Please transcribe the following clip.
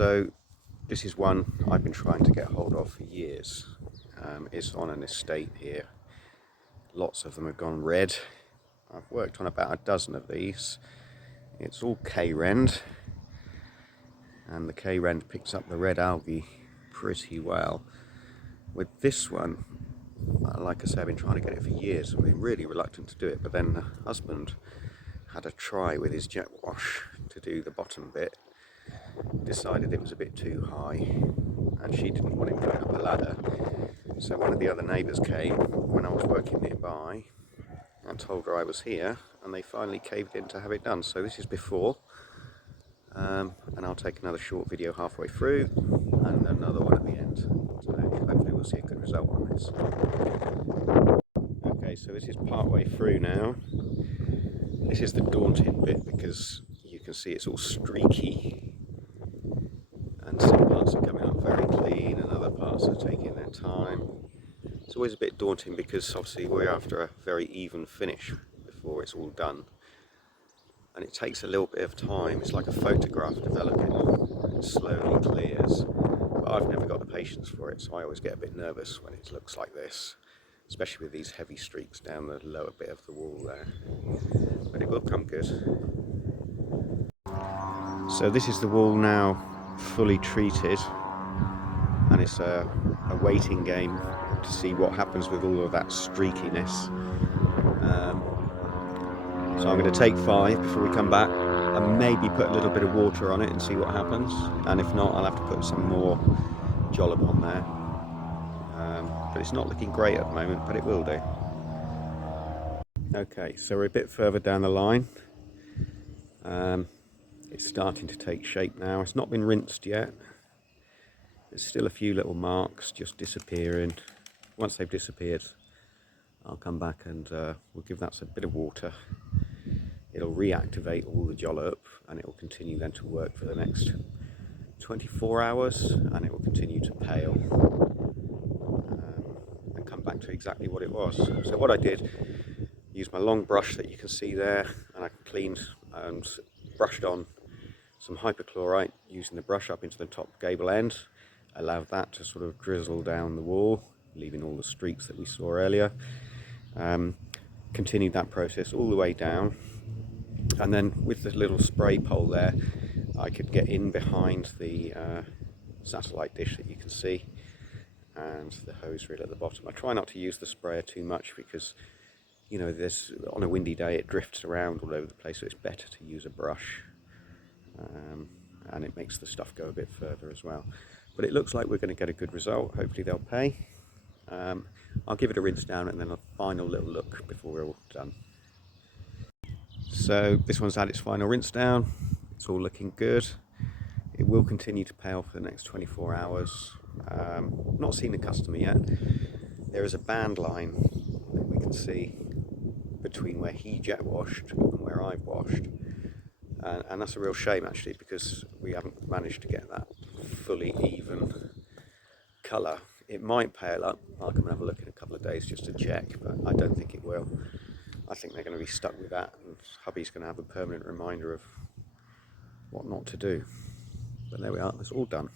So this is one I've been trying to get hold of for years. It's on an estate here. Lots of them have gone red. I've worked on about a dozen of these. It's all krend, and the krend picks up the red algae pretty well. With this one, like I say, I've been trying to get it for years. I've been really reluctant to do it, but then the husband had a try with his jet wash to do the bottom bit, decided it was a bit too high, and she didn't want him going up the ladder. So one of the other neighbours came when I was working nearby and told her I was here, and they finally caved in to have it done. So this is before, and I'll take another short video halfway through and another one at the end. So hopefully we'll see a good result on this. Okay, so this is part way through now. This is the daunting bit because you can see it's all streaky, and some parts are coming up very clean and other parts are taking their time. It's always a bit daunting because obviously we're after a very even finish before it's all done, and it takes a little bit of time. It's like a photograph developing, it slowly clears, but I've never got the patience for it, so I always get a bit nervous when it looks like this, especially with these heavy streaks down the lower bit of the wall there, but it will come good. So this is the wall now fully treated, and it's a waiting game to see what happens with all of that streakiness. So I'm going to take 5 before we come back and maybe put a little bit of water on it and see what happens, and if not I'll have to put some more jollop on there. But it's not looking great at the moment, but it will do. Okay, so we're a bit further down the line. It's starting to take shape now. It's not been rinsed yet. There's still a few little marks just disappearing. Once they've disappeared, I'll come back and we'll give that a bit of water. It'll reactivate all the jollop, and it will continue then to work for the next 24 hours, and it will continue to pale and come back to exactly what it was. So what I did, use my long brush that you can see there, and I cleaned and brushed on some hypochlorite using the brush up into the top gable end. Allowed that to sort of drizzle down the wall, leaving all the streaks that we saw earlier. Continued that process all the way down, and then with the little spray pole there I could get in behind the satellite dish that you can see, and the hose reel at the bottom. I try not to use the sprayer too much because, you know, on a windy day it drifts around all over the place, so it's better to use a brush, and it makes the stuff go a bit further as well. But it looks like we're going to get a good result. Hopefully they'll pay. I'll give it a rinse down and then a final little look before we're all done. So this one's had its final rinse down. It's all looking good. It will continue to pale for the next 24 hours. Not seen a customer yet. There is a band line that we can see between where he jet washed and where I've washed. And that's a real shame actually, because we haven't managed to get that fully even colour. It might pale up. I'll come and have a look in a couple of days just to check, but I don't think it will. I think they're going to be stuck with that, and hubby's going to have a permanent reminder of what not to do. But there we are, it's all done.